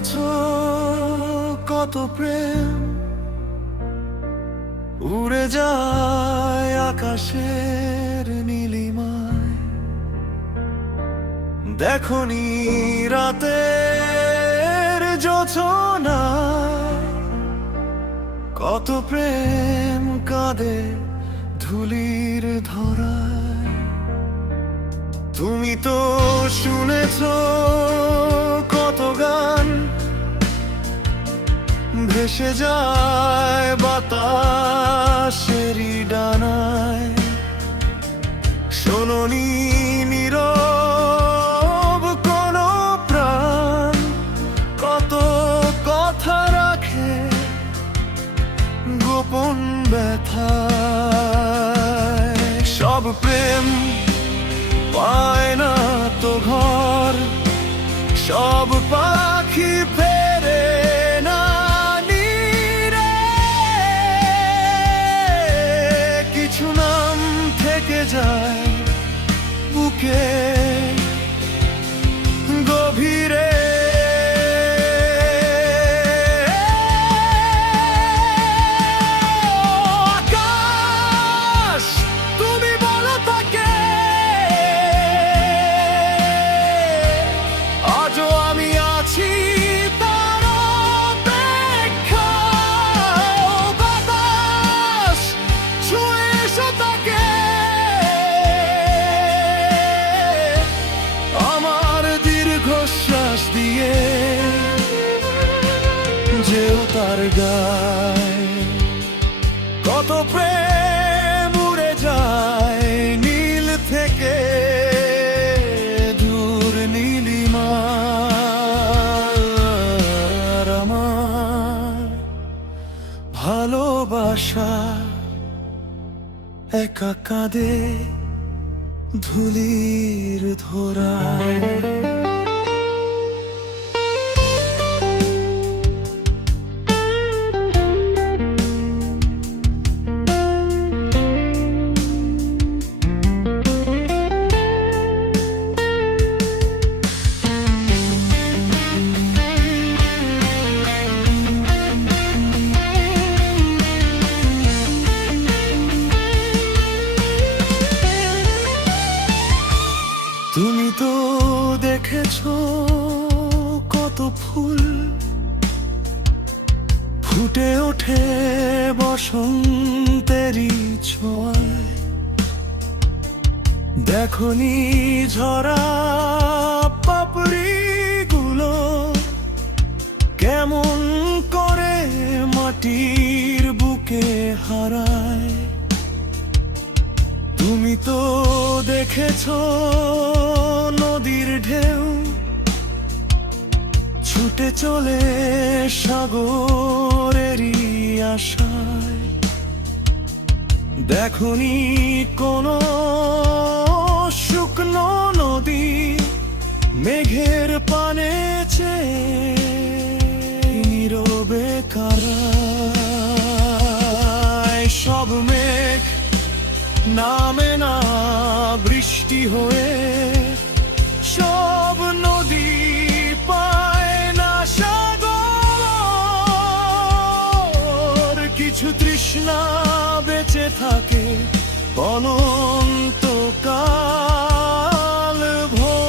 দেখেছো কত প্রেম উড়ে যায় আকাশের নীলিমায়? দেখনি রাতের জোছনায় কত প্রেম কাঁদে ধুলির ধরায়? তুমি তো শুনেছো কত গান ভেসে যায় বাতাসেরই ডানায়। শোনোনি নীরব কোনো প্রাণ কত কথা রাখে গোপন ব্যথায়? সব প্রেম পায় না তো ঘর, সব পাখি ফেরে না নীরে। কিছু নাম থেকে যায় বুকে গভীরে। আকাশ তুমি বলো তাকে, আজও আমি আছি তার অপেক্ষায়। বাতাস ছুঁয়ে এসো তাকে, আমার দীর্ঘশ্বাস দিয়ে যেও তার গায়। কত প্রেম উড়ে যায় নীল থেকে দূর নীলিমার। আমার ভালোবাসা একা কাঁদে ধুলির ধরায়। তুমি তো দেখেছো কত ফুল ফুটে ওঠে বসন্তেরই ছোঁয়ায়। দেখনি ঝরা পাপড়ি গুলো কেমন করে মাটির বুকে হারায়? তুমি তো দেখেছো নদীর ঢেউ ছুটে চলে সাগরেরই আশায়। দেখনি কোনো শুকনো নদী মেঘের পানে চেয়ে নীরবে কারায়। সব মেঘ নামে না বৃষ্টি হয়ে, সব নদী পায় না সাগর। কিছু তৃষ্ণা বেঁচে থাকে অনন্তকাল ভোর।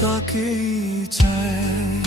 তাকেই চায়।